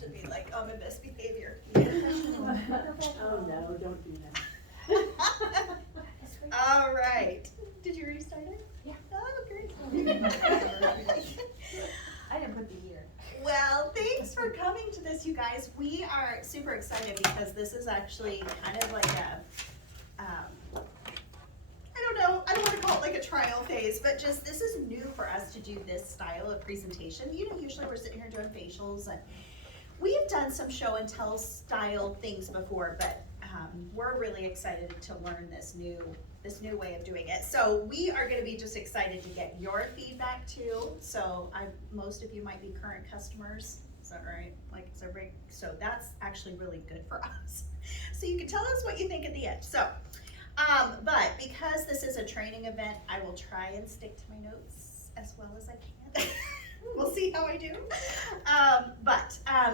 to be like on my best behavior. Oh no, don't do that. All right. Did you restart it? Yeah. Oh, great. I didn't put the year. Well, thanks for coming to this, you guys. We are super excited because this is actually kind of like a, I don't know, I don't want to call it like a trial phase, but just this is new for us to do this style of presentation. You know, usually we're sitting here doing facials, and we have done some show and tell style things before, but we're really excited to learn this new way of doing it. So we are going to be just excited to get your feedback too. So most of you might be current customers. Is that right? Like, is everybody? So that's actually really good for us. So you can tell us what you think at the end. So, but because this is a training event, I will try and stick to my notes as well as I can. We'll see how I do.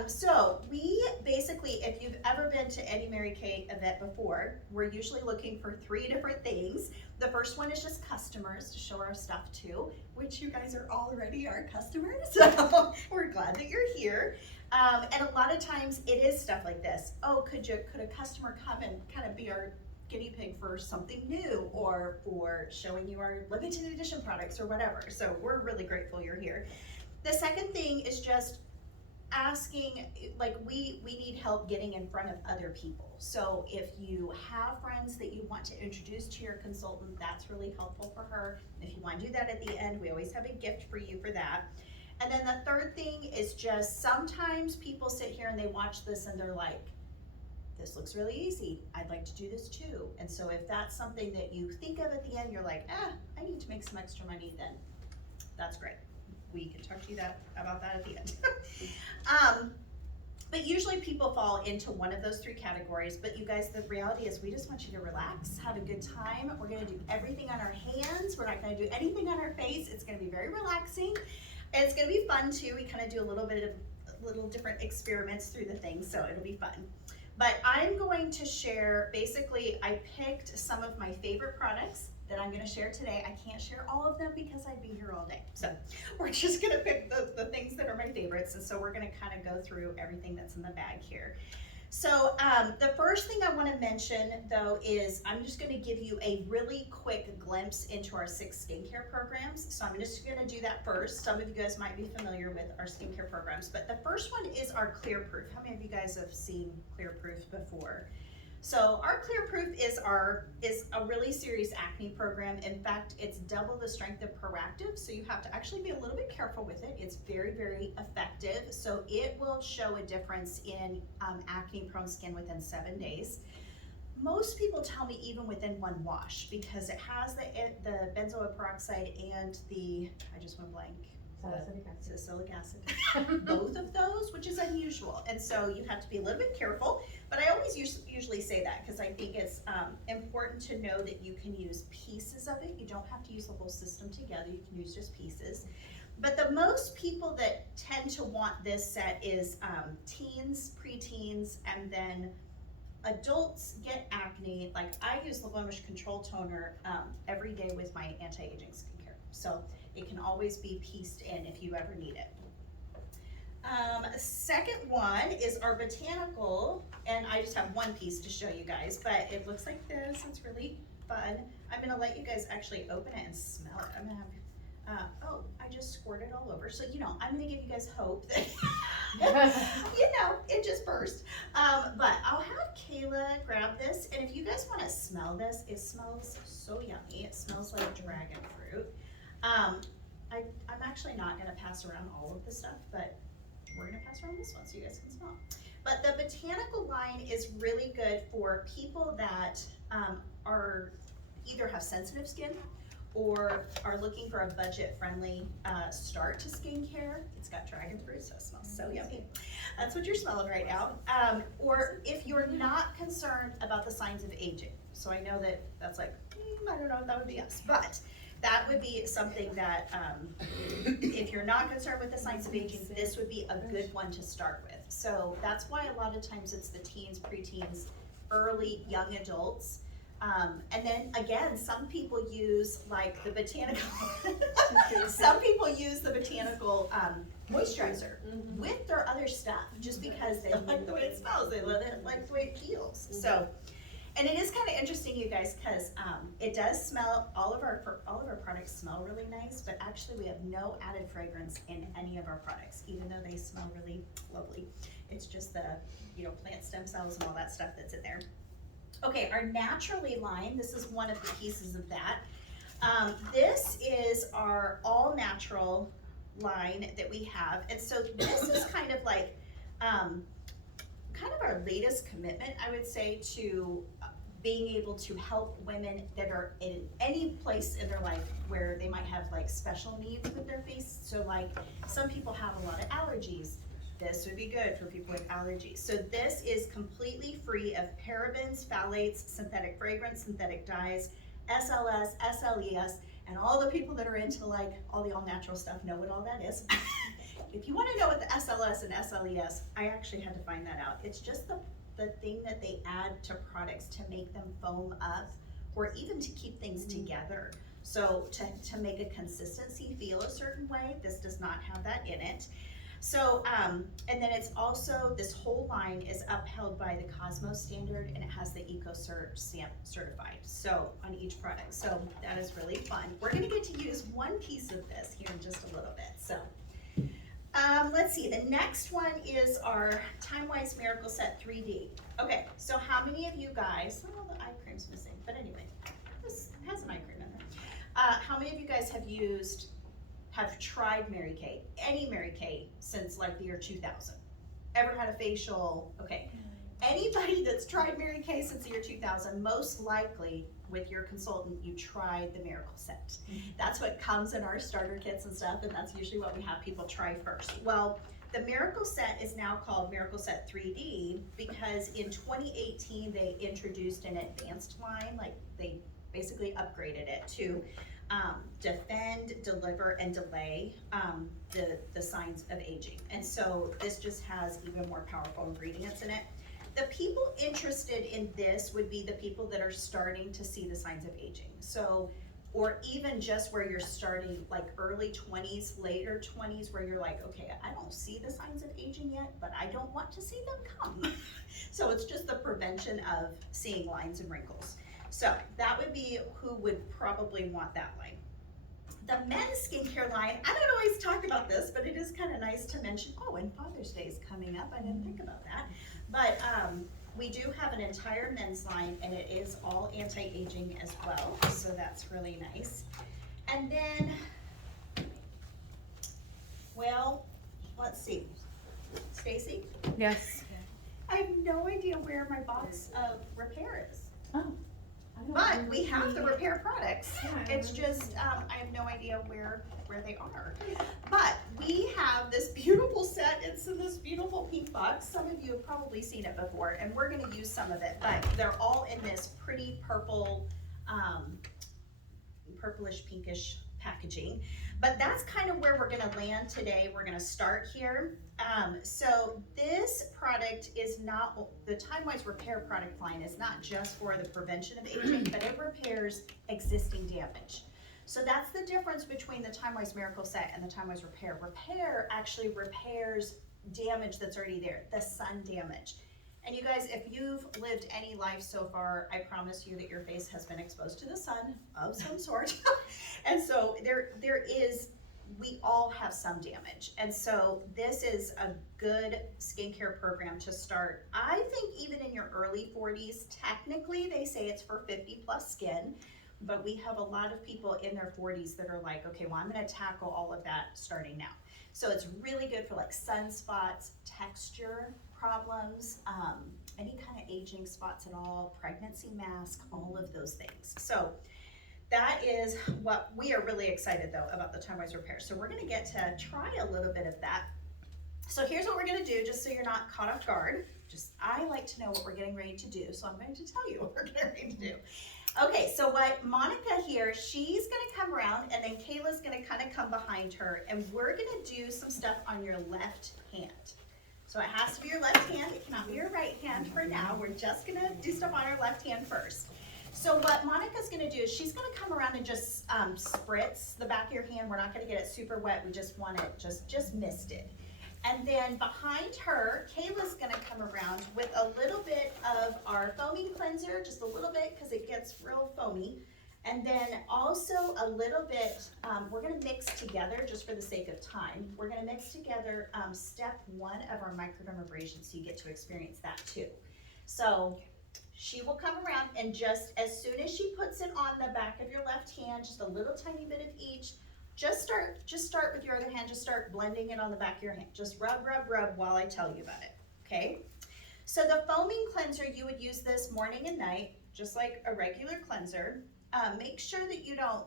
So we basically, if you've ever been to any Mary Kay event before, we're usually looking for 3 different things. The first one is just customers to show our stuff to, which you guys are already our customers. So we're glad that you're here. And a lot of times it is stuff like this. Oh, could a customer come and kind of be our guinea pig for something new, or for showing you our limited edition products or whatever. So we're really grateful you're here. The second thing is just asking, like we need help getting in front of other people. So if you have friends that you want to introduce to your consultant, that's really helpful for her. If you want to do that at the end, we always have a gift for you for that. And then the third thing is just sometimes people sit here and they watch this and they're like, this looks really easy. I'd like to do this too. And so if that's something that you think of at the end, you're like, I need to make some extra money, then that's great. We can talk to you about that at the end. But usually people fall into one of those 3 categories, but you guys, the reality is we just want you to relax, have a good time. We're gonna do everything on our hands. We're not gonna do anything on our face. It's gonna be very relaxing. And it's gonna be fun too. We kind of do a little bit of little different experiments through the things, so it'll be fun. But I'm going to share, basically I picked some of my favorite products that I'm gonna share today. I can't share all of them because I'd be here all day. So we're just gonna pick the things that are my favorites. And so we're gonna kind of go through everything that's in the bag here. So the first thing I wanna mention though is I'm just gonna give you a really quick glimpse into our 6 skincare programs. So I'm just gonna do that first. Some of you guys might be familiar with our skincare programs, but the first one is our Clear Proof. How many of you guys have seen Clear Proof before? So our Clear Proof is a really serious acne program. In fact, it's double the strength of Proactiv, so you have to actually be a little bit careful with it. It's very, very effective. So it will show a difference in acne-prone skin within 7 days. Most people tell me even within 1 wash, because it has the benzoyl peroxide and I just went blank. Salicylic acid, both of those, which is unusual, and so you have to be a little bit careful. But I always usually say that because I think it's important to know that you can use pieces of it. You don't have to use the whole system together. You can use just pieces. But the most people that tend to want this set is teens, preteens, and then adults get acne. Like I use the Blemish Control Toner every day with my anti-aging skincare. So it can always be pieced in if you ever need it. Second one is our botanical, and I just have 1 piece to show you guys, but it looks like this. It's really fun. I'm gonna let you guys actually open it and smell it. I'm gonna have, oh, I just squirted all over. So, I'm gonna give you guys hope that, it just burst. But I'll have Kayla grab this, and if you guys wanna smell this, it smells so yummy. It smells like dragon fruit. I'm actually not gonna pass around all of the stuff, but we're gonna pass around this one so you guys can smell. But the botanical line is really good for people that are either have sensitive skin or are looking for a budget-friendly start to skincare. It's got dragon fruit, so it smells so yummy. That's what you're smelling right now. Or if you're not concerned about the signs of aging. So I know that's like, I don't know if that would be us, but that would be something that, if you're not concerned with the signs of aging, this would be a good one to start with. So that's why a lot of times it's the teens, preteens, early young adults. And then again, some people use like the botanical, some people use the botanical moisturizer with their other stuff, just because they like the way it smells, they like the way it feels. So, and it is kind of interesting, you guys, because it does smell, all of our products smell really nice, but actually we have no added fragrance in any of our products, even though they smell really lovely. It's just the, plant stem cells and all that stuff that's in there. Okay, our Naturally line, this is one of the pieces of that. This is our all natural line that we have, and so this is kind of like our latest commitment, I would say, to being able to help women that are in any place in their life where they might have like special needs with their face. So like some people have a lot of allergies. This would be good for people with allergies. So this is completely free of parabens, phthalates, synthetic fragrance, synthetic dyes, SLS, SLES, and all the people that are into like all the all natural stuff know what all that is. If you want to know what the SLS and SLES, I actually had to find that out. It's just the thing that they add to products to make them foam up, or even to keep things together. So to make a consistency feel a certain way, this does not have that in it. So, and then it's also, this whole line is upheld by the Cosmos standard, and it has the EcoCert stamp certified, so on each product. So that is really fun. We're gonna get to use one piece of this here in just a little bit. So let's see, the next one is our Timewise Miracle Set 3D. Okay, so how many of you guys, oh, the eye cream's missing, but anyway, this has an eye cream in there. How many of you guys have tried Mary Kay, any Mary Kay, since like the year 2000? Ever had a facial? Okay. Anybody that's tried Mary Kay since the year 2000, most likely with your consultant, you tried the Miracle Set. That's what comes in our starter kits and stuff, and that's usually what we have people try first. Well, the Miracle Set is now called Miracle Set 3D because in 2018, they introduced an advanced line, like they basically upgraded it to defend, deliver, and delay the signs of aging. And so this just has even more powerful ingredients in it. The people interested in this would be the people that are starting to see the signs of aging. So, or even just where you're starting like early 20s, later 20s, where you're like, okay, I don't see the signs of aging yet, but I don't want to see them come. So it's just the prevention of seeing lines and wrinkles. So that would be who would probably want that line. The men's skincare line, I don't always talk about this, but it is kind of nice to mention. Oh, and Father's Day is coming up. I didn't think about that. But we do have an entire men's line, and it is all anti-aging as well. So that's really nice. And then, well, let's see. Stacy? Yes. I have no idea where my box of repair is. Oh. But we have the repair products. It's just, I have no idea where they are. But we have this beautiful set. It's in this beautiful pink box. Some of you have probably seen it before, and we're gonna use some of it, but they're all in this pretty purple, purplish pinkish packaging. But that's kind of where we're gonna land today. We're gonna start here. So this product is not, the Timewise Repair product line is not just for the prevention of aging, but it repairs existing damage. So that's the difference between the Timewise Miracle Set and the Timewise Repair. Repair actually repairs damage that's already there, the sun damage. And you guys, if you've lived any life so far, I promise you that your face has been exposed to the sun of some sort. And so there is, we all have some damage. And so this is a good skincare program to start. I think even in your early 40s, technically they say it's for 50 plus skin, but we have a lot of people in their 40s that are like, okay, well, I'm gonna tackle all of that starting now. So it's really good for like sunspots, texture problems, any kind of aging spots at all, pregnancy mask, all of those things. So that is what we are really excited though about the Timewise Repair. So we're gonna get to try a little bit of that. So here's what we're gonna do, just so you're not caught off guard. I like to know what we're getting ready to do, so I'm going to tell you what we're getting ready to do. Okay, so what Monica here, she's gonna come around, and then Kayla's gonna kind of come behind her, and we're gonna do some stuff on your left hand. So it has to be your left hand, it cannot be your right hand for now. We're just gonna do stuff on our left hand first. So what Monica's gonna do is she's gonna come around and just spritz the back of your hand. We're not gonna get it super wet, we just want it just misted. And then behind her, Kayla's gonna come around with a little bit of our foaming cleanser, just a little bit, cause it gets real foamy. And then also a little bit, we're gonna mix together, just for the sake of time, we're gonna mix together step 1 of our microdermabrasion, so you get to experience that too. So she will come around and just as soon as she puts it on the back of your left hand, just a little tiny bit of each, just start with your other hand, just start blending it on the back of your hand. Just rub, rub, rub while I tell you about it, okay? So the foaming cleanser, you would use this morning and night, just like a regular cleanser. Make sure that you don't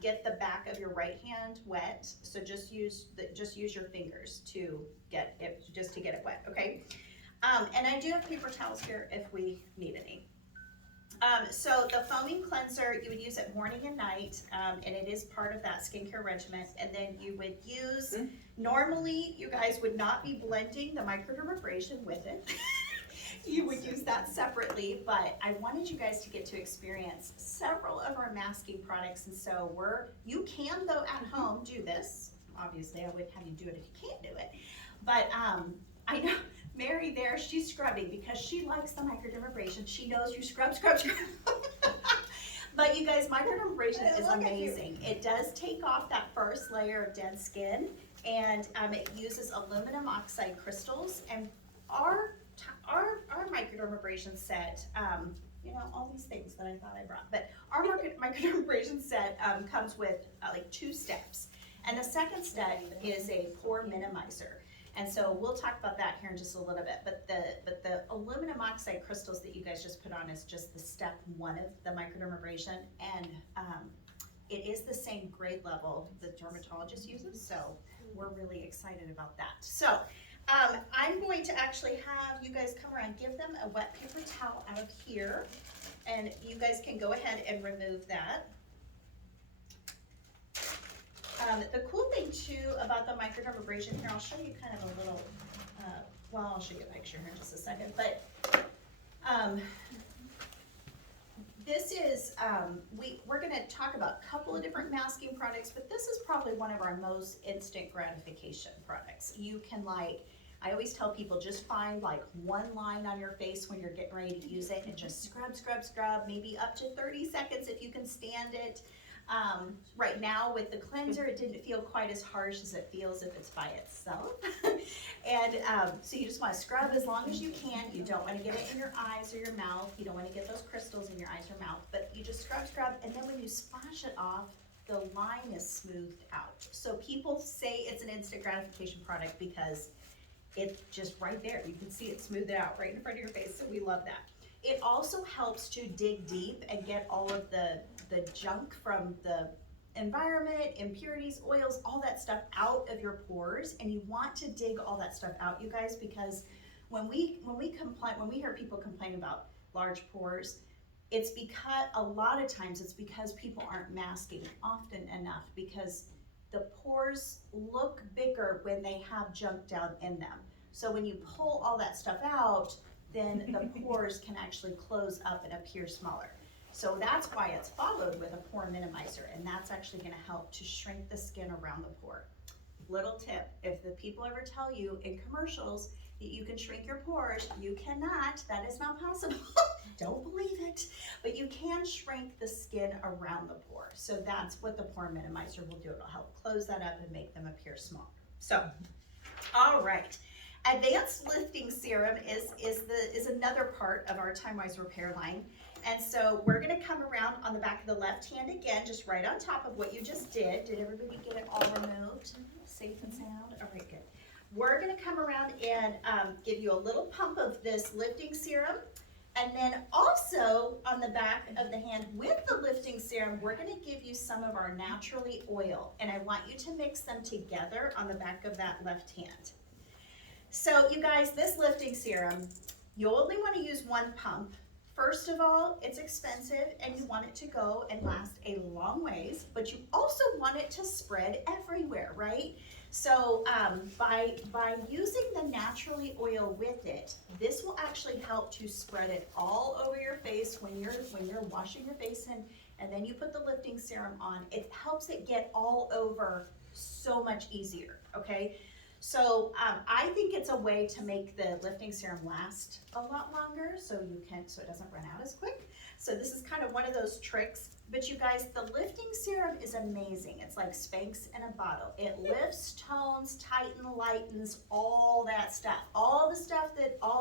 get the back of your right hand wet, so just use your fingers to get it, just to get it wet, okay? And I do have paper towels here if we need any. So the foaming cleanser, you would use it morning and night, and it is part of that skincare regimen. And then you would use, normally you guys would not be blending the microdermabrasion with it. You would use that separately, but I wanted you guys to get to experience several of our masking products. And so you can though at home do this. Obviously I wouldn't have you do it if you can't do it. But I know Mary there, she's scrubbing because she likes the microdermabrasion. She knows you scrub, scrub, scrub. But you guys, microdermabrasion is amazing. It does take off that first layer of dead skin, and it uses aluminum oxide crystals. And our microdermabrasion set, you know, all these things that I thought I brought, but our microdermabrasion set comes with like 2 steps. And the second step is a pore minimizer. And so we'll talk about that here in just a little bit, but the aluminum oxide crystals that you guys just put on is just the step 1 of the microdermabrasion, and it is the same grade level the dermatologist uses, so we're really excited about that. So I'm going to actually have you guys come around, give them a wet paper towel out of here, and you guys can go ahead and remove that. The cool thing too about the microdermabrasion here, I'll show you kind of a little, well, I'll show you a picture here in just a second, but this is, we're gonna talk about a couple of different masking products, but this is probably one of our most instant gratification products. You can I always tell people, just find like 1 line on your face when you're getting ready to use it and just scrub, scrub, scrub, maybe up to 30 seconds if you can stand it. Right now with the cleanser, it didn't feel quite as harsh as it feels if it's by itself. And so you just want to scrub as long as you can. You don't want to get it in your eyes or your mouth. You don't want to get those crystals in your eyes or mouth, but you just scrub, scrub, and then when you splash it off, the line is smoothed out. So people say it's an instant gratification product because it's just right there. You can see it smoothed out right in front of your face, so we love that. It also helps to dig deep and get all of the junk from the environment, impurities, oils, all that stuff out of your pores. And you want to dig all that stuff out, you guys, because when we hear people complain about large pores, it's because a lot of times it's because people aren't masking often enough, because the pores look bigger when they have junk down in them. So when you pull all that stuff out, then the pores can actually close up and appear smaller. So that's why it's followed with a pore minimizer, and that's actually gonna help to shrink the skin around the pore. Little tip, if the people ever tell you in commercials that you can shrink your pores, you cannot, that is not possible. Don't believe it, but you can shrink the skin around the pore. So that's what the pore minimizer will do. It'll help close that up and make them appear small. So, all right. Advanced Lifting Serum is another part of our Time-Wise Repair line. And so we're gonna come around on the back of the left hand again, just right on top of what you just did. Did everybody get it all removed? Safe and sound? All right, good. We're gonna come around and give you a little pump of this lifting serum. And then also on the back of the hand with the lifting serum, we're gonna give you some of our naturally oil. And I want you to mix them together on the back of that left hand. So you guys, this lifting serum, you only want to use 1 pump. First of all, it's expensive and you want it to go and last a long ways, but you also want it to spread everywhere, right? So by using the naturally oil with it, this will actually help to spread it all over your face when you're washing your face and then you put the lifting serum on. It helps it get all over so much easier, okay? So I think it's a way to make the lifting serum last a lot longer so it doesn't run out as quick. So this is kind of one of those tricks. But you guys, the lifting serum is amazing. It's like Spanx in a bottle. It lifts, tones, tightens, lightens, all that stuff. All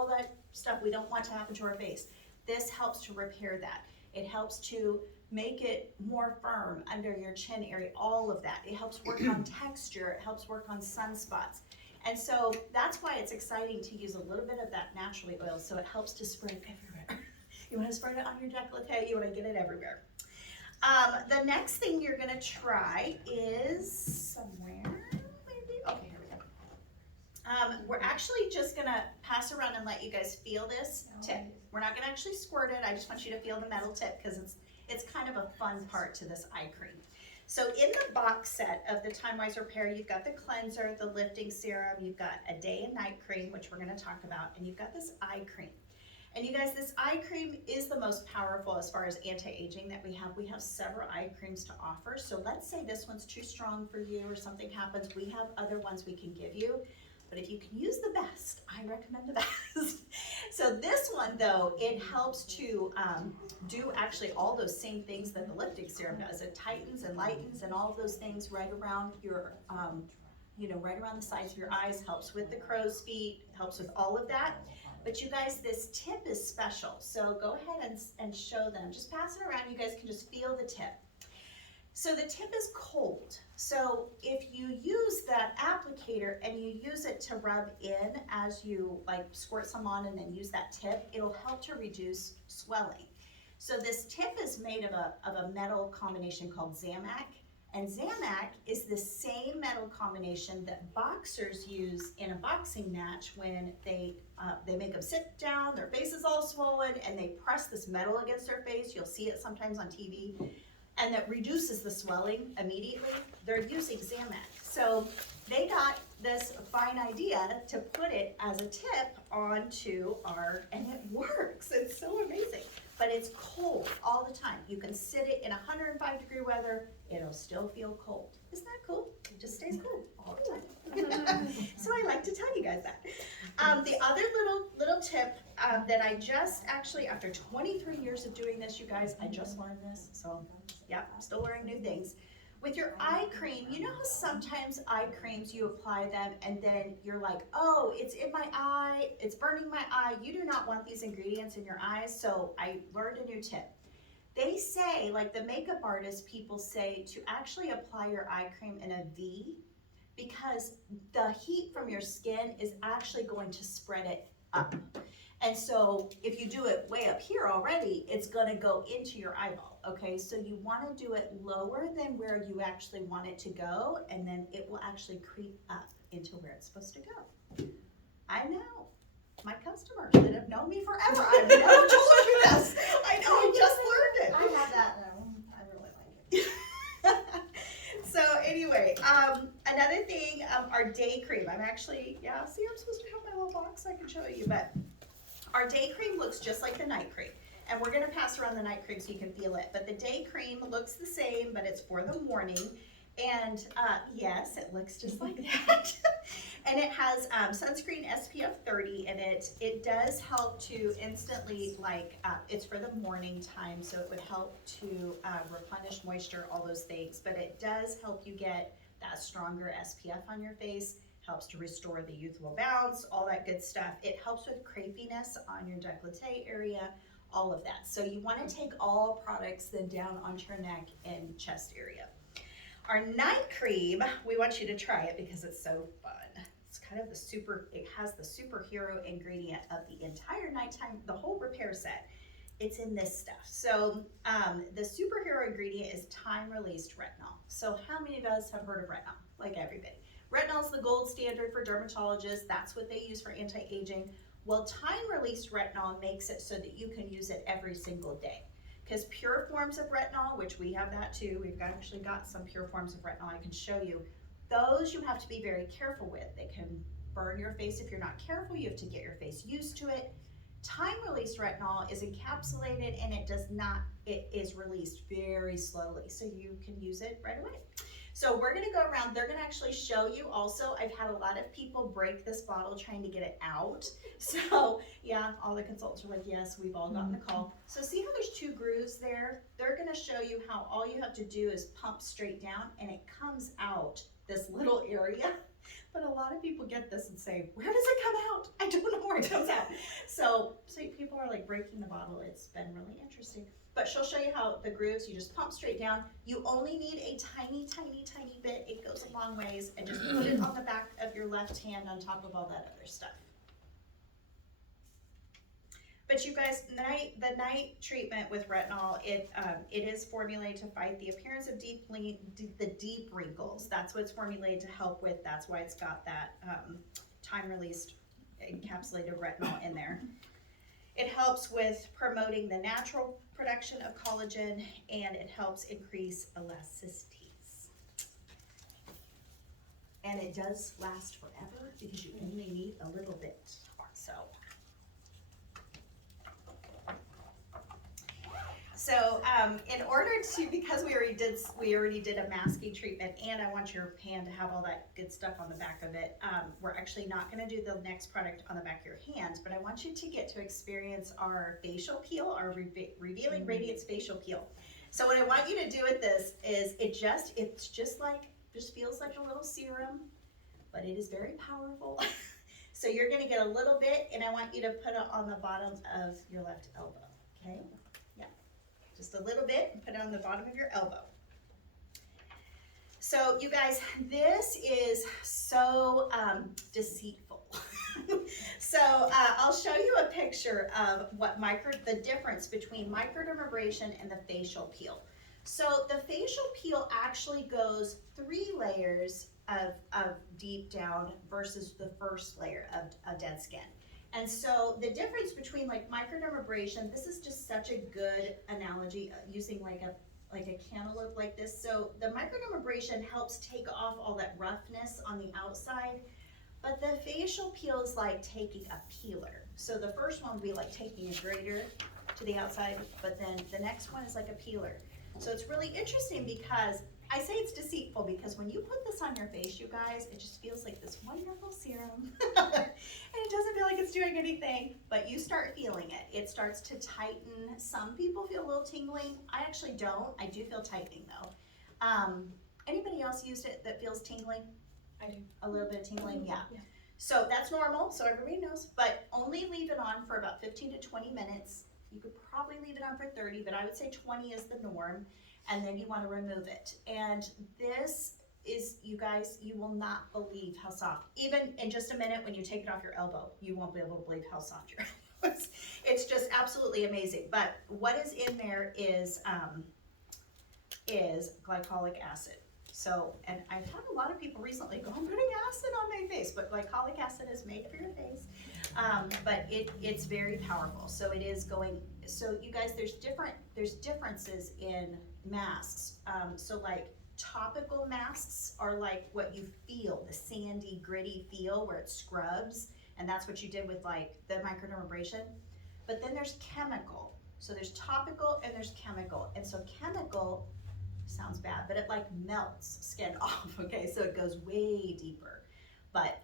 that stuff we don't want to happen to our face. This helps to repair that. It helps to make it more firm under your chin area, all of that. It helps work on texture. It helps work on sunspots. And so that's why it's exciting to use a little bit of that naturally oil so it helps to spread everywhere. You want to spread it on your décolleté, you want to get it everywhere. The next thing you're gonna try is somewhere, maybe, okay, here we go. We're actually just gonna pass around and let you guys feel this tip. We're not gonna actually squirt it, I just want you to feel the metal tip because it's kind of a fun part to this eye cream. So in the box set of the Time Wise Repair, you've got the cleanser, the lifting serum, you've got a day and night cream, which we're gonna talk about, and you've got this eye cream. And you guys, this eye cream is the most powerful as far as anti-aging that we have. We have several eye creams to offer. So let's say this one's too strong for you or something happens, we have other ones we can give you. But if you can use the best, I recommend the best. So this one though, it helps to do actually all those same things that the lifting serum does. It tightens and lightens and all of those things right around your, right around the sides of your eyes, helps with the crow's feet, helps with all of that. But you guys, this tip is special. So go ahead and show them. Just pass it around. You guys can just feel the tip. So the tip is cold. So if you use that applicator and you use it to rub in as you like squirt some on and then use that tip, it'll help to reduce swelling. So this tip is made of a metal combination called Zamac. And Zamac is the same metal combination that boxers use in a boxing match when they make them sit down, their face is all swollen, and they press this metal against their face. You'll see it sometimes on TV. And that reduces the swelling immediately. They're using Zamac. So they got this fine idea to put it as a tip onto and it works. It's so amazing. But it's cold all the time. You can sit it in 105-degree weather, it'll still feel cold. Isn't that cool? It just stays cool all the time. So I like to tell you guys that. The other little tip that I just actually, after 23 years of doing this, you guys, I just learned this. So yeah, I'm still learning new things. With your eye cream, you know how sometimes eye creams, you apply them and then you're like, oh, it's in my eye, it's burning my eye. You do not want these ingredients in your eyes. So I learned a new tip. They say, like the makeup artist people say, to actually apply your eye cream in a V because the heat from your skin is actually going to spread it up. And so if you do it way up here already, it's gonna go into your eyeball, okay? So you wanna do it lower than where you actually want it to go, and then it will actually creep up into where it's supposed to go. I know, my customers that have known me forever, I've never told you this. I know, I just learned it. I have that now. I really like it. So anyway, another thing, our day cream. I'm actually, see, I'm supposed to have my little box so I can show you, but our day cream looks just like the night cream. And we're gonna pass around the night cream so you can feel it. But the day cream looks the same, but it's for the morning. And yes, it looks just like that. And it has sunscreen SPF 30 in it. It does help to instantly, it's for the morning time, so it would help to replenish moisture, all those things. But it does help you get that stronger SPF on your face, helps to restore the youthful bounce, all that good stuff. It helps with crepiness on your décolleté area, all of that. So you wanna take all products then down onto your neck and chest area. Our night cream, we want you to try it because it's so fun. It's kind of it has the superhero ingredient of the entire nighttime, the whole repair set. It's in this stuff. So the superhero ingredient is time-released retinol. So how many of us have heard of retinol? Like everybody. Retinol is the gold standard for dermatologists. That's what they use for anti-aging. Well, time-released retinol makes it so that you can use it every single day. Because pure forms of retinol, which we have that too, we've actually got some pure forms of retinol I can show you, those you have to be very careful with. They can burn your face if you're not careful. You have to get your face used to it. Time-released retinol is encapsulated and it is released very slowly, so you can use it right away. So we're gonna go around, they're gonna actually show you also, I've had a lot of people break this bottle trying to get it out. So yeah, all the consultants are like, yes, we've all gotten the call. So see how there's 2 grooves there? They're gonna show you how all you have to do is pump straight down and it comes out this little area. But a lot of people get this and say, where does it come out? I don't know where it comes out. So people are like breaking the bottle. It's been really interesting. But she'll show you how the grooves, you just pump straight down. You only need a tiny, tiny, tiny bit. It goes a long ways. And just put it on the back of your left hand on top of all that other stuff. But you guys, the night treatment with retinol, it is formulated to fight the appearance of the deep wrinkles. That's what it's formulated to help with. That's why it's got that time-released encapsulated retinol in there. It helps with promoting the natural production of collagen, and it helps increase elasticities. And it does last forever because you only need a little bit. So in order to, because we already did a masking treatment, and I want your pan to have all that good stuff on the back of it, we're actually not gonna do the next product on the back of your hands, but I want you to get to experience our facial peel, our Revealing Radiance facial peel. So what I want you to do with this is, it just feels like a little serum, but it is very powerful. So you're gonna get a little bit, and I want you to put it on the bottom of your left elbow, okay? Just a little bit, and put it on the bottom of your elbow. So you guys, this is so deceitful. So I'll show you a picture of the difference between microdermabrasion and the facial peel. So the facial peel actually goes 3 layers of deep down versus the first layer of dead skin. And so the difference between like microdermabrasion, this is just such a good analogy using like a cantaloupe like this. So the microdermabrasion helps take off all that roughness on the outside, but the facial peel is like taking a peeler. So the first one would be like taking a grater to the outside, but then the next one is like a peeler. So it's really interesting because I say it's deceitful because when you put this on your face, you guys, it just feels like this wonderful serum. And it doesn't feel like it's doing anything, but you start feeling it. It starts to tighten. Some people feel a little tingling. I actually don't. I do feel tightening though. Anybody else used it that feels tingling? I do. A little bit of tingling, yeah. Yeah. So that's normal, so everybody knows, but only leave it on for about 15 to 20 minutes. You could probably leave it on for 30, but I would say 20 is the norm. And then you want to remove it. And this is, you guys, you will not believe how soft. Even in just a minute when you take it off your elbow, you won't be able to believe how soft your elbow is. It's just absolutely amazing. But what is in there is glycolic acid. So, and I've had a lot of people recently go, I'm putting acid on my face, but glycolic acid is made for your face. But it's very powerful. So it is going, so you guys, there's differences in masks. So like topical masks are like what you feel, the sandy, gritty feel where it scrubs, and that's what you did with like the microdermabrasion. But then there's chemical. So there's topical and there's chemical. And so chemical sounds bad, but it like melts skin off, okay? So it goes way deeper. But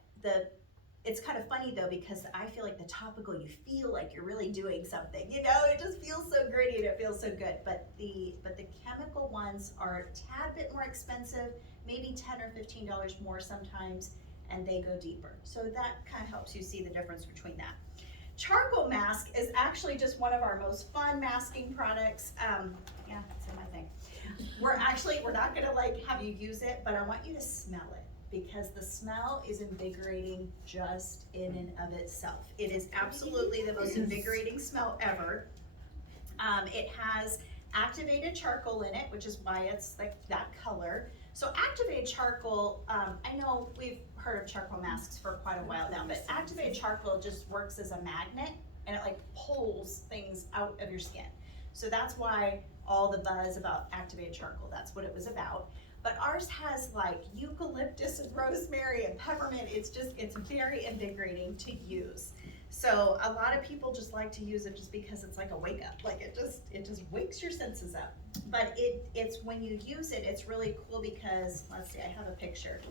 it's kind of funny though, because I feel like the topical, you feel like you're really doing something, you know, it just feels so gritty and it feels so good. But the chemical ones are a tad bit more expensive, maybe $10 or $15 more sometimes, and they go deeper. So that kind of helps you see the difference between that. Charcoal mask is actually just one of our most fun masking products. Yeah, that's in my thing. We're not gonna like have you use it, but I want you to smell it, because the smell is invigorating just in and of itself. It is absolutely the most invigorating smell ever. It has activated charcoal in it, which is why it's like that color. So activated charcoal, I know we've heard of charcoal masks for quite a while now, but activated charcoal just works as a magnet, and it like pulls things out of your skin. So that's why all the buzz about activated charcoal, that's what it was about. but ours has like eucalyptus and rosemary and peppermint. It's very invigorating to use. So a lot of people just like to use it just because it's like a wake up, like it just wakes your senses up. But it's when you use it, it's really cool because, let's see, I have a picture.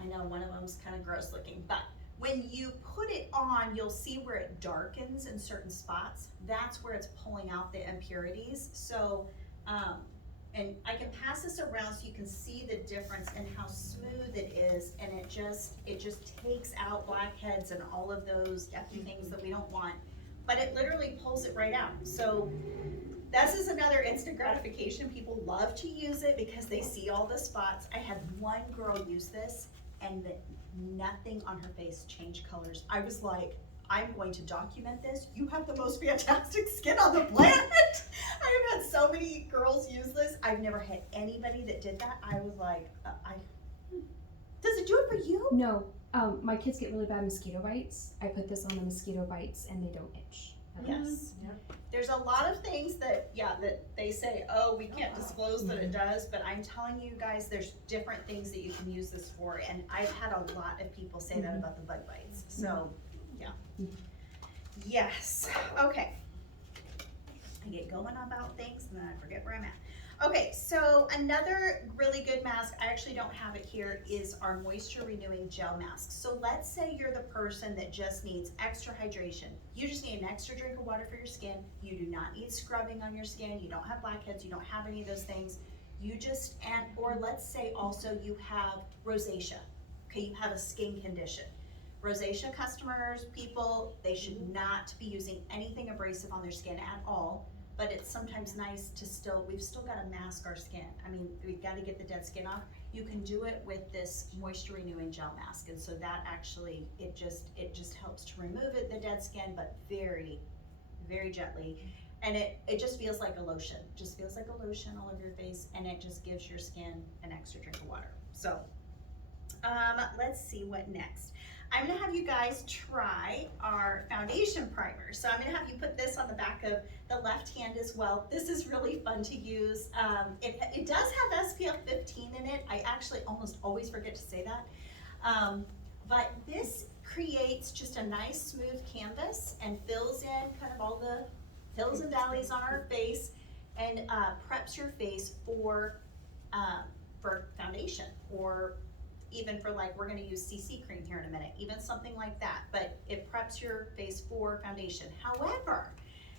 I know one of them's kind of gross looking, but when you put it on, you'll see where it darkens in certain spots. That's where it's pulling out the impurities. So, and I can pass this around so you can see the difference in how smooth it is, and it just takes out blackheads and all of those yucky things that we don't want. But it literally pulls it right out. So this is another instant gratification. People love to use it because they see all the spots. I had one girl use this, and nothing on her face changed colors. I was like, I'm going to document this. You have the most fantastic skin on the planet. I have had so many girls use this. I've never had anybody that did that. I was like, does it do it for you? No, my kids get really bad mosquito bites. I put this on the mosquito bites and they don't itch. Yes. There's a lot of things that they say, oh, we can't disclose that it does, but I'm telling you guys, there's different things that you can use this for, and I've had a lot of people say that about the bug bites. So, yeah. Yes. Okay. I get going about things and then I forget where I'm at. Okay, so another really good mask, I actually don't have it here, is our moisture renewing gel mask. So let's say you're the person that just needs extra hydration. You just need an extra drink of water for your skin. You do not need scrubbing on your skin. You don't have blackheads. You don't have any of those things. You just, or let's say also you have rosacea. Okay, you have a skin condition. Rosacea customers, people, they should not be using anything abrasive on their skin at all. But it's sometimes nice to we've still got to mask our skin. I mean, we've got to get the dead skin off. You can do it with this moisture renewing gel mask. And so that actually, it just helps to remove the dead skin, but very, very gently. And it just feels like a lotion. Just feels like a lotion all over your face, and it just gives your skin an extra drink of water. So, let's see what next. I'm gonna have you guys try our foundation primer. So I'm gonna have you put this on the back of the left hand as well. This is really fun to use. It does have SPF 15 in it. I actually almost always forget to say that. But this creates just a nice smooth canvas and fills in kind of all the hills and valleys on our face, and preps your face for foundation, or even for, like, we're going to use CC cream here in a minute, even something like that, but it preps your face for foundation. However,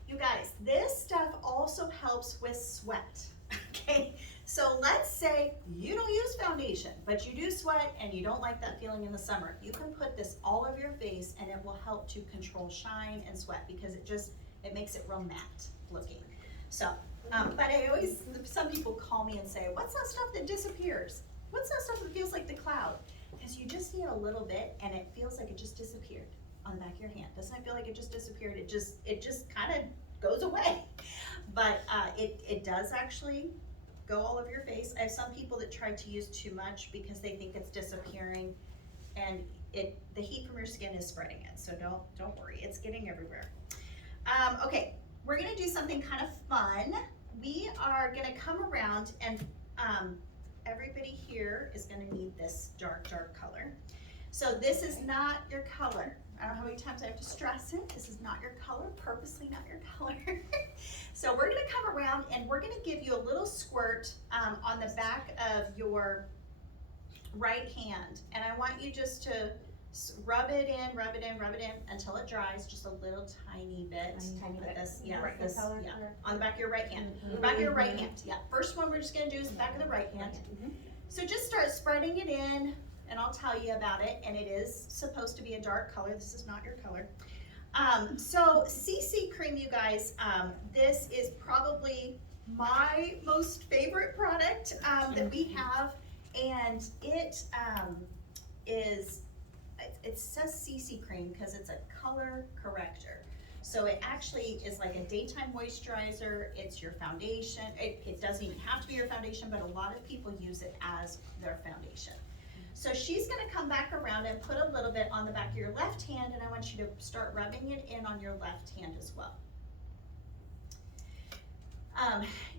you guys, this stuff also helps with sweat, okay? So let's say you don't use foundation, but you do sweat and you don't like that feeling in the summer. You can put this all over your face and it will help to control shine and sweat, because it makes it real matte looking. So, but some people call me and say, what's that stuff that disappears? What's that stuff that feels like the cloud? Because you just need a little bit and it feels like it just disappeared on the back of your hand. Doesn't it feel like it just disappeared? It just kind of goes away. But it does actually go all over your face. I have some people that try to use too much because they think it's disappearing, and the heat from your skin is spreading it. So don't worry, it's getting everywhere. Okay, we're gonna do something kind of fun. We are gonna come around and everybody here is gonna need this dark color. So this is not your color. I don't know how many times I have to stress it. This is not your color, purposely not your color. So we're gonna come around and we're gonna give you a little squirt on the back of your right hand. And I want you just to rub it in until it dries, just a little tiny bit. Tiny bit. This, Right this, color? on the back of your right hand. Back of your right hand, First one we're just gonna do is the back of the right hand. So just start spreading it in, and I'll tell you about it. And it is supposed to be a dark color. This is not your color. So CC cream, you guys, this is probably my most favorite product that we have, and it says CC cream because it's a color corrector. So it actually is like a daytime moisturizer. It's your foundation. It doesn't even have to be your foundation, but a lot of people use it as their foundation. So she's gonna come back around and put a little bit on the back of your left hand, and I want you to start rubbing it in on your left hand as well.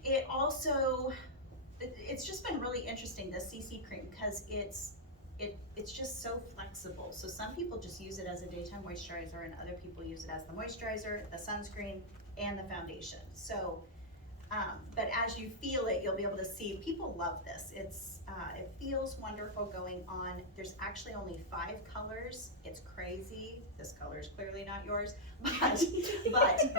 It also it's just been really interesting, the CC cream, because it's just so flexible. So some people just use it as a daytime moisturizer, and other people use it as the moisturizer, the sunscreen, and the foundation. So, but as you feel it, you'll be able to see, people love this. It feels wonderful going on. There's actually only 5 colors. It's crazy. This color is clearly not yours, but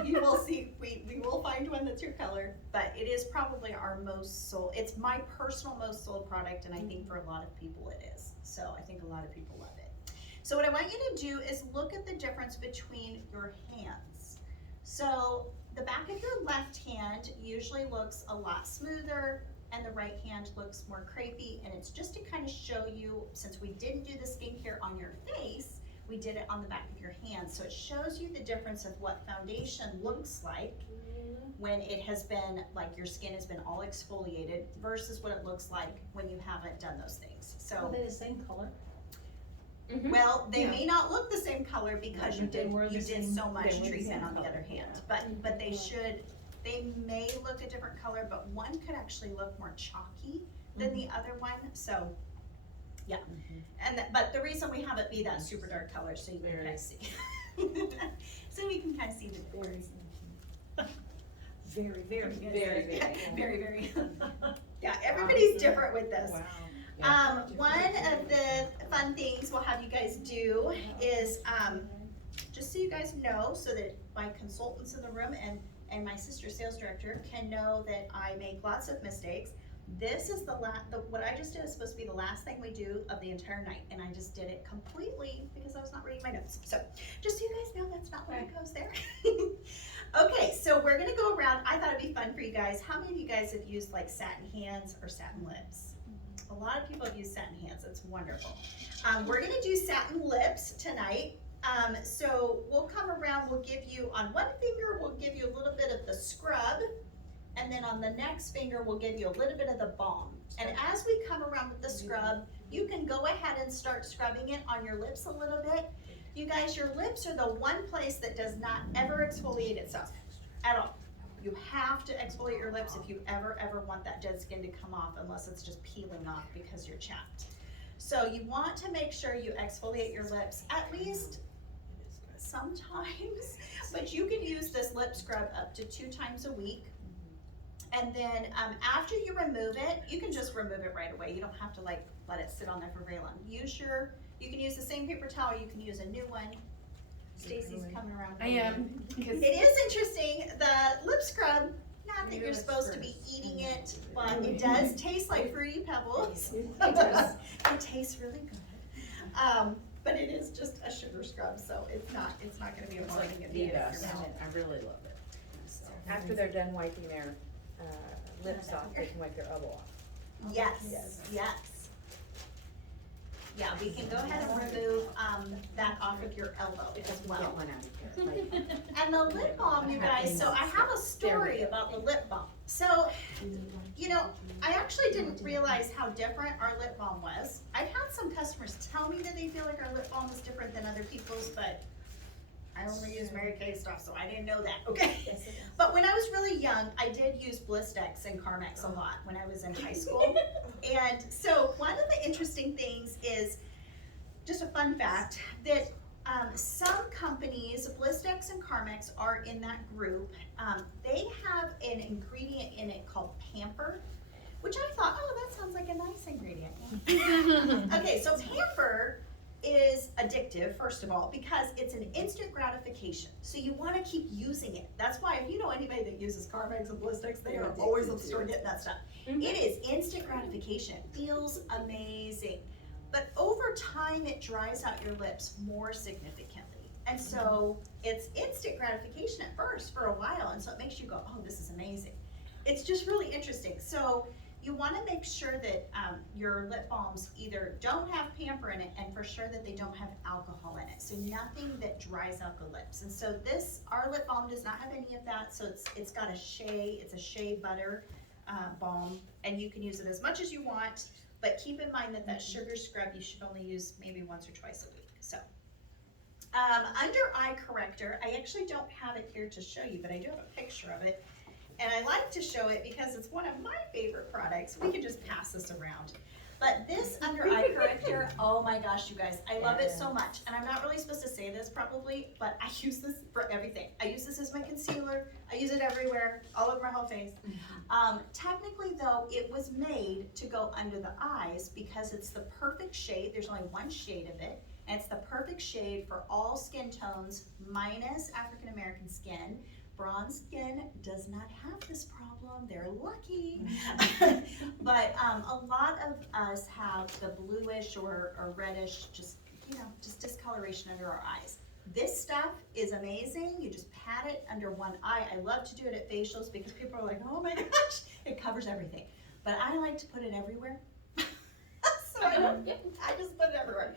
you will see, we will find one that's your color, but it is probably our most sold, it's my personal most sold product, and I think for a lot of people it is. So I think a lot of people love it. So what I want you to do is look at the difference between your hands. So the back of your left hand usually looks a lot smoother, and the right hand looks more crepey, and it's just to kind of show you, since we didn't do the skincare on your face, we did it on the back of your hand. So it shows you the difference of what foundation looks like when it has been, like your skin has been all exfoliated, versus what it looks like when you haven't done those things. Are So, they the same color? well, they Yeah. may not look the same color because you But they did were the so same- much they were the treatment same on the color, other hand. yeah. But they may look a different color, but one could actually look more chalky than the other one, so, yeah. But the reason we have it be that super dark color, so you can kind of see. So we can kind of see the difference. Very, very good. Very, very. Yeah, everybody's different with this. Wow. One of the fun things we'll have you guys do is, just so you guys know, so that my consultants in the room and my sister sales director can know that I make lots of mistakes. This is what I just did is supposed to be the last thing we do of the entire night, and I just did it completely because I was not reading my notes. So, just so you guys know, that's not what it goes there. Okay, so we're gonna go around. I thought it'd be fun for you guys. How many of you guys have used like satin hands or satin lips? A lot of people have used satin hands. It's wonderful. We're gonna do satin lips tonight. So we'll come around, we'll give you, on one finger, we'll give you a little bit of the scrub, and then on the next finger, we'll give you a little bit of the balm. And as we come around with the scrub, you can go ahead and start scrubbing it on your lips a little bit. You guys, your lips are the one place that does not ever exfoliate itself at all. You have to exfoliate your lips if you ever want that dead skin to come off, unless it's just peeling off because you're chapped. So you want to make sure you exfoliate your lips at least sometimes, but you can use this lip scrub up to 2 times a week. And then after you remove it, you can just remove it right away. You don't have to like let it sit on there for very long. You can use the same paper towel, you can use a new one. Stacy's coming around. I am, because It is interesting, the lip scrub, not that you're supposed to be eating it, but it does taste like Fruity Pebbles. It tastes really good. But it is just a sugar scrub, so it's not gonna be a It's morning like and the evening. best, I really love it. After they're done wiping their lips off, they can wipe their elbow off. Yes. Yeah, we can go ahead and remove, that off of your elbow as Get well. one out of here. Like, And the lip balm, you guys, so I have a story about the lip balm. So, you know, I actually didn't realize how different our lip balm was. I've had some customers tell me that they feel like our lip balm is different than other people's, but I only use Mary Kay stuff, so I didn't know that, okay? But when I was really young, I did use Blistex and Carmex a lot when I was in high school. And so one of the interesting things is, just a fun fact, that some companies, Blistex and Carmex are in that group. They have an ingredient in it called Pamper, which I thought, oh, that sounds like a nice ingredient. Okay, so Pamper is addictive, first of all, because it's an instant gratification. So you want to keep using it. That's why if you know anybody that uses Carmex and Blistex, they are always at the store getting that stuff. It is instant gratification. It feels amazing. But over time, it dries out your lips more significantly. And so it's instant gratification at first for a while, and so it makes you go, oh, this is amazing. It's just really interesting. So you want to make sure that your lip balms either don't have Pamper in it, and for sure that they don't have alcohol in it. So nothing that dries out the lips. And so our lip balm does not have any of that. So it's got it's a shea butter balm, and you can use it as much as you want. But keep in mind that sugar scrub you should only use maybe once or twice a week. So under eye corrector, I actually don't have it here to show you, but I do have a picture of it. and I like to show it because it's one of my favorite products. We can just pass this around. But this under eye corrector, oh my gosh, you guys, I love it so much. And I'm not really supposed to say this probably, but I use this for everything. I use this as my concealer. I use it everywhere, all over my whole face. Technically though, it was made to go under the eyes because it's the perfect shade. There's only one shade of it. And it's the perfect shade for all skin tones minus African American skin. Bronze skin does not have this problem. They're lucky. But a lot of us have the bluish or reddish, just discoloration under our eyes. This stuff is amazing. You just pat it under one eye. I love to do it at facials because people are like, oh my gosh, it covers everything. But I like to put it everywhere. So I just put it everywhere.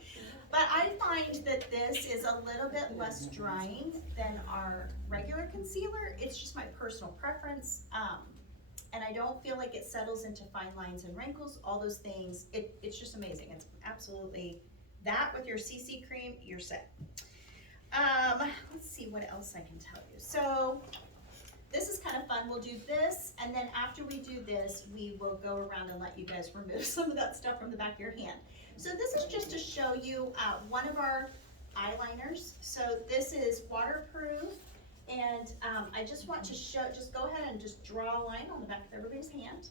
But I find that this is a little bit less drying than our regular concealer. It's just my personal preference. And I don't feel like it settles into fine lines and wrinkles, all those things. It's just amazing. It's absolutely that with your CC cream, you're set. Let's see what else I can tell you. So this is kind of fun. We'll do this, and then after we do this, we will go around and let you guys remove some of that stuff from the back of your hand. So this is just to show you one of our eyeliners. So this is waterproof, and I just want to show, just go ahead and just draw a line on the back of everybody's hand.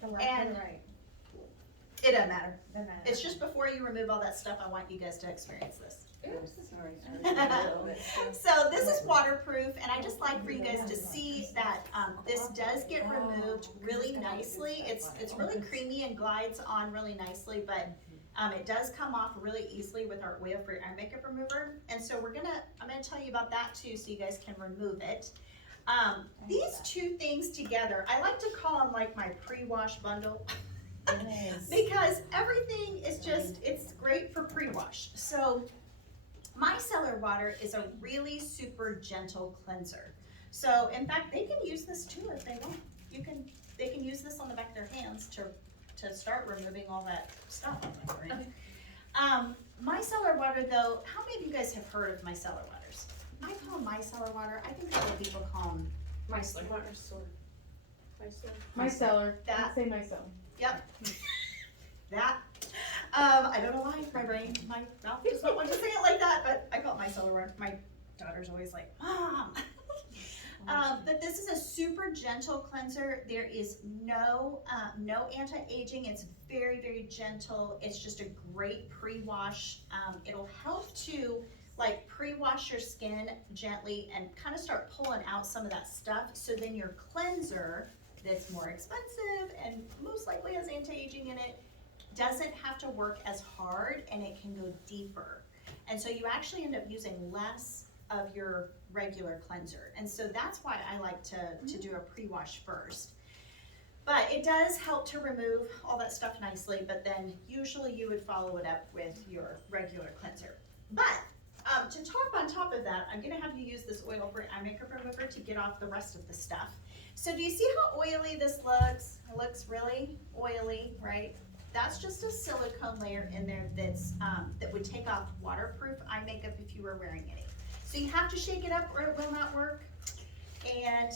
The left And- and right. It doesn't matter. Doesn't matter. It's just before you remove all that stuff, I want you guys to experience this. Oops, sorry. So this is waterproof, and I just like for you guys to see that this does get removed really nicely. It's really creamy and glides on really nicely, but it does come off really easily with our oil-free eye makeup remover. And so I'm gonna tell you about that too, so you guys can remove it. These two things together, I like to call them like my pre-wash bundle. Because everything is it's great for pre-wash. So micellar water is a really super gentle cleanser. So in fact, they can use this too if they want. They can use this on the back of their hands to start removing all that stuff on their hand. Micellar water though, how many of you guys have heard of micellar waters? I call them micellar water. I think other people call them Micellar. Micellar. that. Say myself. Yep. That. I don't know why my mouth does not want to say it like that, but I call it micellar water. My daughter's always like, Mom. But this is a super gentle cleanser. There is no anti-aging. It's very, very gentle. It's just a great pre-wash. It'll help to like pre-wash your skin gently and kind of start pulling out some of that stuff. So then your cleanser, that's more expensive and most likely has anti-aging in it, doesn't have to work as hard, and it can go deeper. And so you actually end up using less of your regular cleanser. And so that's why I like to do a pre-wash first. But it does help to remove all that stuff nicely, but then usually you would follow it up with your regular cleanser. But to top on top of that, I'm gonna have you use this oil-free eye makeup remover to get off the rest of the stuff. So do you see how oily this looks? It looks really oily, right? That's just a silicone layer in there that would take off waterproof eye makeup if you were wearing any. So you have to shake it up or it will not work. And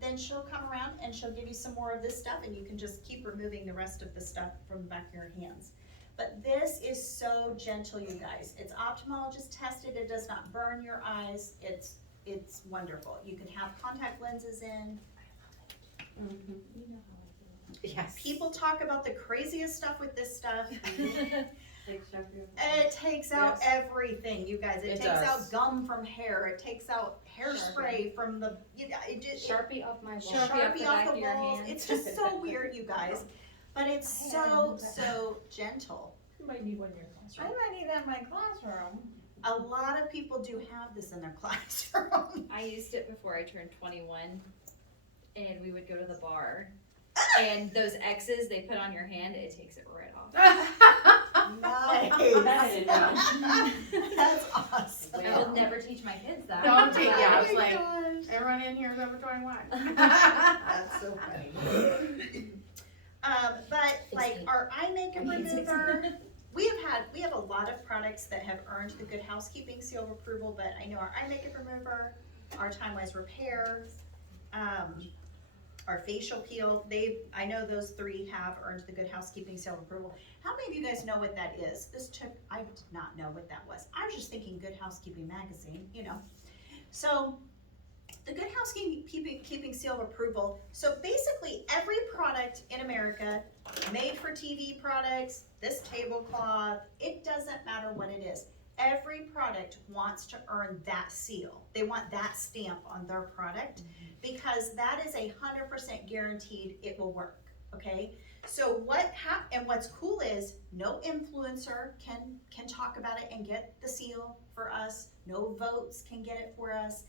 then she'll come around and she'll give you some more of this stuff, and you can just keep removing the rest of the stuff from the back of your hands. But this is so gentle, you guys. It's ophthalmologist tested. It does not burn your eyes. It's wonderful. You can have contact lenses in. Yes. People talk about the craziest stuff with this stuff. It takes out everything, you guys. It takes out gum from hair. It takes out hairspray from the, Sharpie off my wall. Sharpie off the walls. It's just so weird, you guys. But it's so gentle. You might need one in your I classroom. might need that in my classroom. A lot of people do have this in their classroom. I used it before I turned 21, and we would go to the bar, and those X's they put on your hand, it takes it right off. Nice. That's awesome. I will never teach my kids that. Don't take it. I was Oh my like, gosh. everyone in here is over 21. That's so funny. But like our eye makeup remover, we have a lot of products that have earned the Good Housekeeping seal of approval, but I know our eye makeup remover, our Time Wise Repair, our facial peel, I know those 3 have earned the Good Housekeeping seal of approval. How many of you guys know what that is? I did not know what that was. I was just thinking Good Housekeeping magazine, you know. So the Good Housekeeping seal of approval, so basically every product in America, made for TV products, this tablecloth, it doesn't matter what it is. Every product wants to earn that seal. They want that stamp on their product because that is 100% guaranteed it will work, okay? So what's cool is no influencer can talk about it and get the seal for us. No votes can get it for us.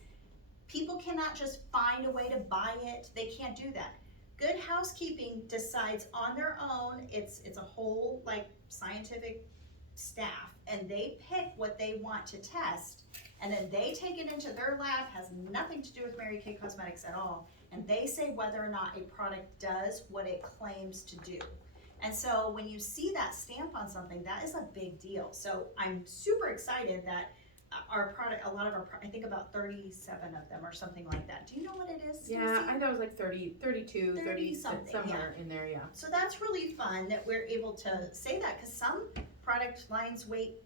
People cannot just find a way to buy it. They can't do that. Good Housekeeping decides on their own. It's a whole like scientific staff, and they pick what they want to test, and then they take it into their lab. Has nothing to do with Mary Kay Cosmetics at all, and they say whether or not a product does what it claims to do. And so when you see that stamp on something, that is a big deal. So I'm super excited that our product, a lot of our, I think about 37 of them or something like that. Do you know what it is, Stacey? Yeah, I thought it was like 30, 32, 30 something, somewhere in there, yeah. So that's really fun that we're able to say that, because some product lines wait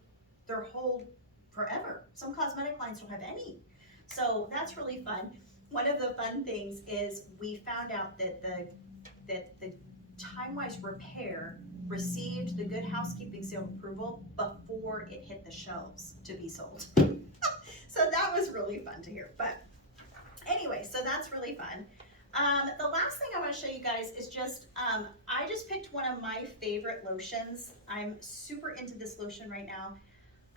their whole forever. Some cosmetic lines don't have any. So that's really fun. One of the fun things is we found out that the Time-Wise repair received the Good Housekeeping seal of approval before it hit the shelves to be sold. So that was really fun to hear. But anyway, so that's really fun. The last thing I want to show you guys is just, I just picked one of my favorite lotions. I'm super into this lotion right now.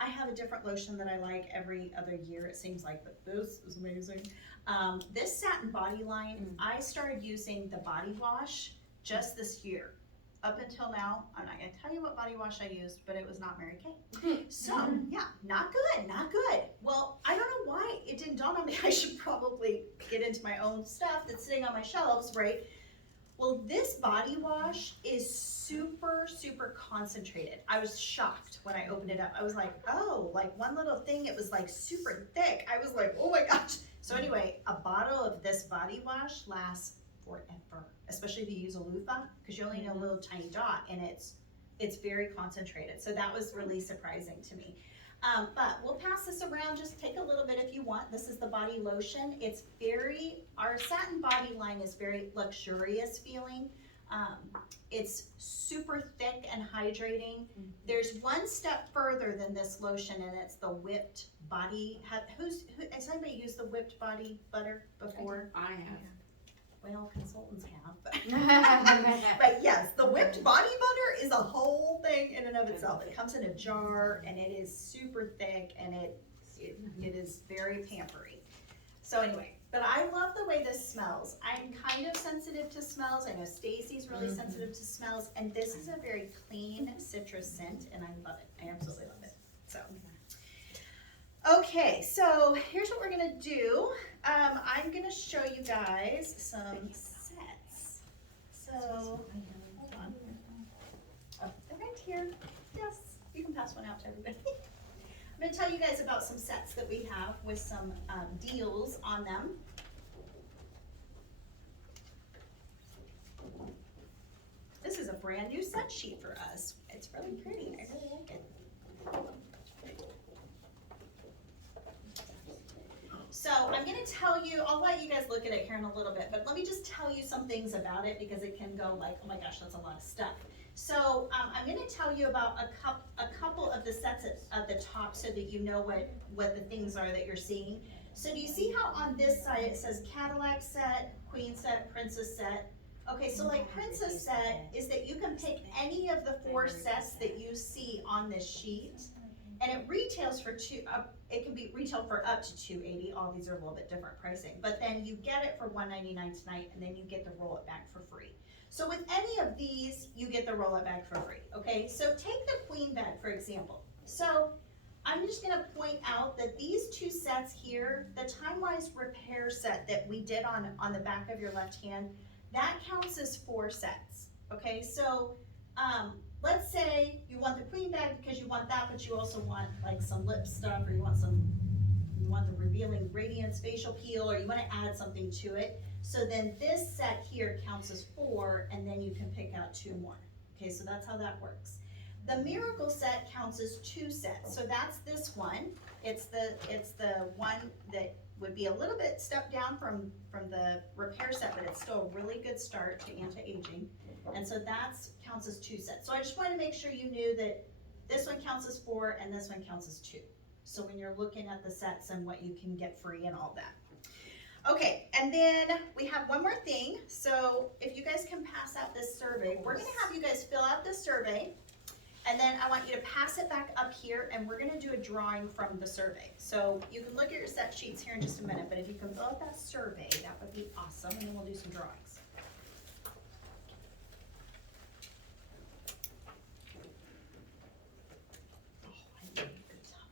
I have a different lotion that I like every other year, it seems like, but this is amazing. This Satin Body line, I started using the body wash just this year. Up until now, I'm not gonna tell you what body wash I used, but it was not Mary Kay. So, yeah, not good, not good. Well, I don't know why it didn't dawn on me I should probably get into my own stuff that's sitting on my shelves, right? Well, this body wash is super, super concentrated. I was shocked when I opened it up. I was like, oh, like one little thing, it was like super thick. I was like, oh my gosh. So anyway, a bottle of this body wash lasts forever, especially if you use a loofah, because you only need a little tiny dot, and it's very concentrated. So that was really surprising to me. But we'll pass this around, just take a little bit if you want. This is the body lotion. It's our Satin Body line is very luxurious feeling. It's super thick and hydrating. There's one step further than this lotion, and it's the whipped body. Has anybody used the whipped body butter before? I have. Well, consultants have. But yes, the whipped body butter is a whole thing in and of itself. It comes in a jar, and it is super thick, and it is very pampery. So anyway, but I love the way this smells. I'm kind of sensitive to smells. I know Stacey's really sensitive to smells, and this is a very clean citrus scent, and I love it. I absolutely love it. So. Okay, so here's what we're gonna do. I'm gonna show you guys some sets. So, hold on. Oh, they're right here. Yes, you can pass one out to everybody. I'm gonna tell you guys about some sets that we have with some deals on them. This is a brand new set sheet for us. It's really pretty. I really like it. So I'm gonna tell you, I'll let you guys look at it here in a little bit, but let me just tell you some things about it, because it can go like, oh my gosh, that's a lot of stuff. So I'm gonna tell you about a couple of the sets at the top, so that you know what the things are that you're seeing. So do you see how on this side it says Cadillac set, Queen set, Princess set? Okay, so like Princess set is that you can pick any of the 4 sets that you see on this sheet, and it retails for it can be retailed for up to $280. All these are a little bit different pricing, but then you get it for $199 tonight, and then you get to roll it back for free. So with any of these, you get the roll it back for free, okay? So take the Queen bag, for example. So I'm just gonna point out that these 2 sets here, the Time-Wise repair set that we did on the back of your left hand, that counts as 4 sets, okay? So let's say you want the Queen bag because you want that, but you also want like some lip stuff, or you want some want the revealing radiance facial peel, or you wanna add something to it. So then this set here counts as 4, and then you can pick out 2 more. Okay, so that's how that works. The miracle set counts as 2 sets, so that's this one. It's the one that would be a little bit stepped down from the repair set, but it's still a really good start to anti-aging. And so that's counts as 2 sets. So I just wanted to make sure you knew that this one counts as 4 and this one counts as 2. So when you're looking at the sets and what you can get free and all that. Okay, and then we have one more thing. So if you guys can pass out this survey, we're gonna have you guys fill out this survey. And then I want you to pass it back up here, and we're gonna do a drawing from the survey. So you can look at your set sheets here in just a minute, but if you can fill out that survey, that would be awesome, and then we'll do some drawings. Oh, I did a good job.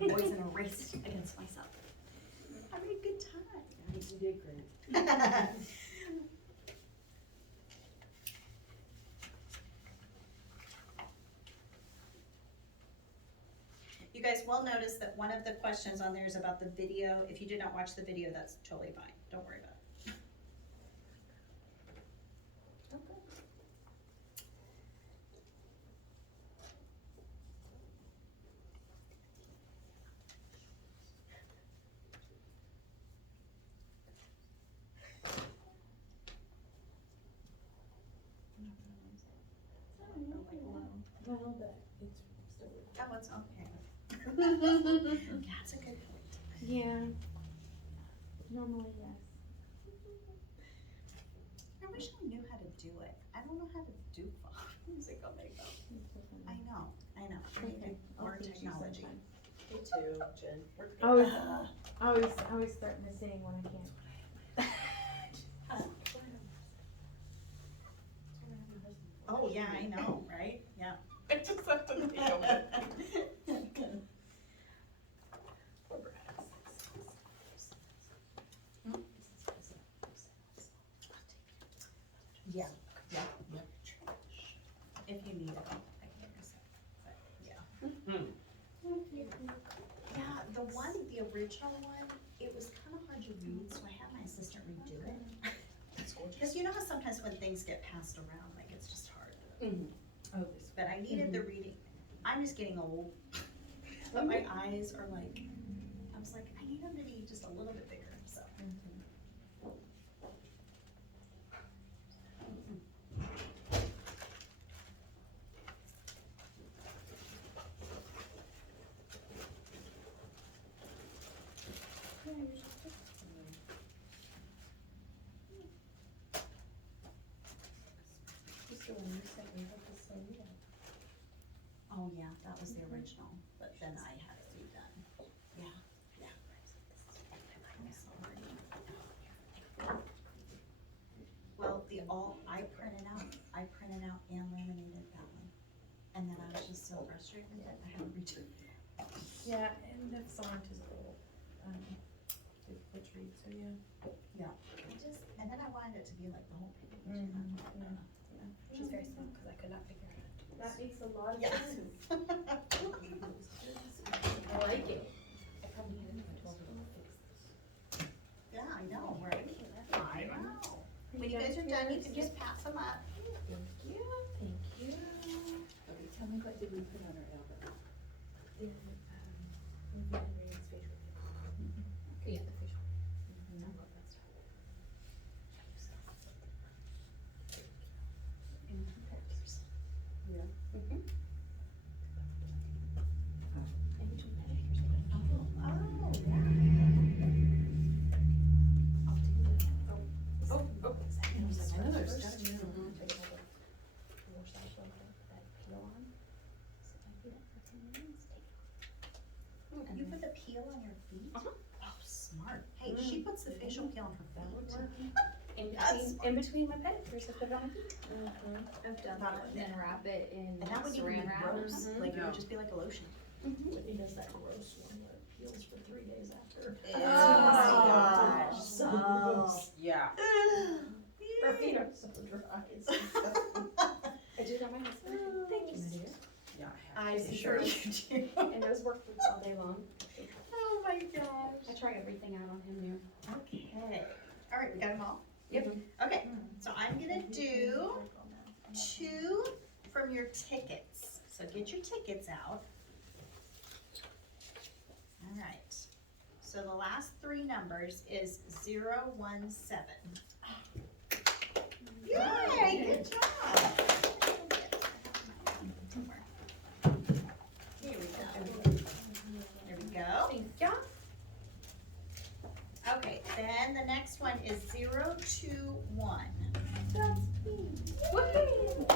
I'm always in a race against myself. Having a good time. You did great. You guys will notice that one of the questions on there is about the video. If you did not watch the video, that's totally fine. Don't worry about it. Well, but it's still. That one's okay. That's a good point. Yeah. Normally, yes. I wish I knew how to do it. I don't know how to do musical makeup. I know. I need more technology. Me too, Jen. I always start missing when I can't. Oh, yeah, I know, right? Yeah. I just have to think of it. Yeah, yeah, yeah. If you need it, I can use it, but yeah. Yeah, the original one, it was kind of hard to read, so I had my assistant redo it. Because you know how sometimes when things get passed around, like it's just hard. Oh, this. But I needed the reading. I'm just getting old. But my eyes are like, I was like, I need them to be just a little bit bigger, so. Oh, yeah, that was the original, but then I had it redone. Yeah, yeah. I'm sorry. Well, I printed out and laminated that one. And then I was just so frustrated that I had to redo it. Yeah, and the font is a little, difficult to read, so yeah. And then I wanted it to be like the whole page. and I don't know. Which is very small because I could not figure it out. That makes a lot of Yes. sense. I like it. Yeah, I know, right? I know. When you guys are done, you can just pass them up. Thank you. Okay, tell me what did we put on our album? Yeah, the facial. I know there's gotta be You put the peel on your feet? Oh, smart. Hey, she puts the facial peel on her feet. In between my pedicures, I put it on my feet. I've done Not that, like and then wrap it in And that wouldn't even be saran wrap. gross, like it would just be like a lotion. Whitney does that gross one that peels for 3 days after. Oh my gosh. So Oh. gross. Yeah. Her feet are so dry. It's I do it on my husband. Thank you, my dear. Yeah, I have. I to. sure you do. And those work boots all day long. Alright, we got them all? Yep. Okay, so I'm gonna do 2 from your tickets. So get your tickets out. Alright, so the last 3 numbers is 017. Yay, good job. Here we go. There we go. Thank ya. Okay, then the next one is 021. That's me. Woohoo!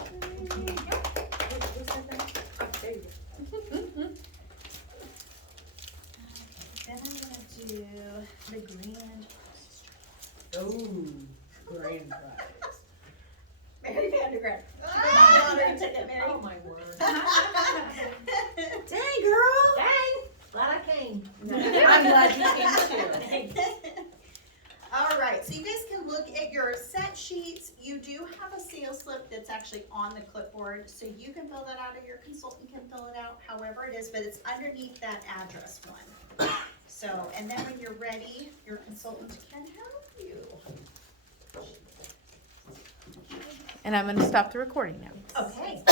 There you go. Then I'm gonna do the grand. Oh, grand prize. Mary Vandergrift. Ah, lottery ticket, Mary. Oh my word. Dang, girl. Dang, glad I came. I'm glad you came too. All right, so you guys can look at your set sheets. You do have a sales slip that's actually on the clipboard, so you can fill that out or your consultant can fill it out, however it is, but it's underneath that address one. So, and then when you're ready, your consultant can help you. And I'm gonna stop the recording now. Okay.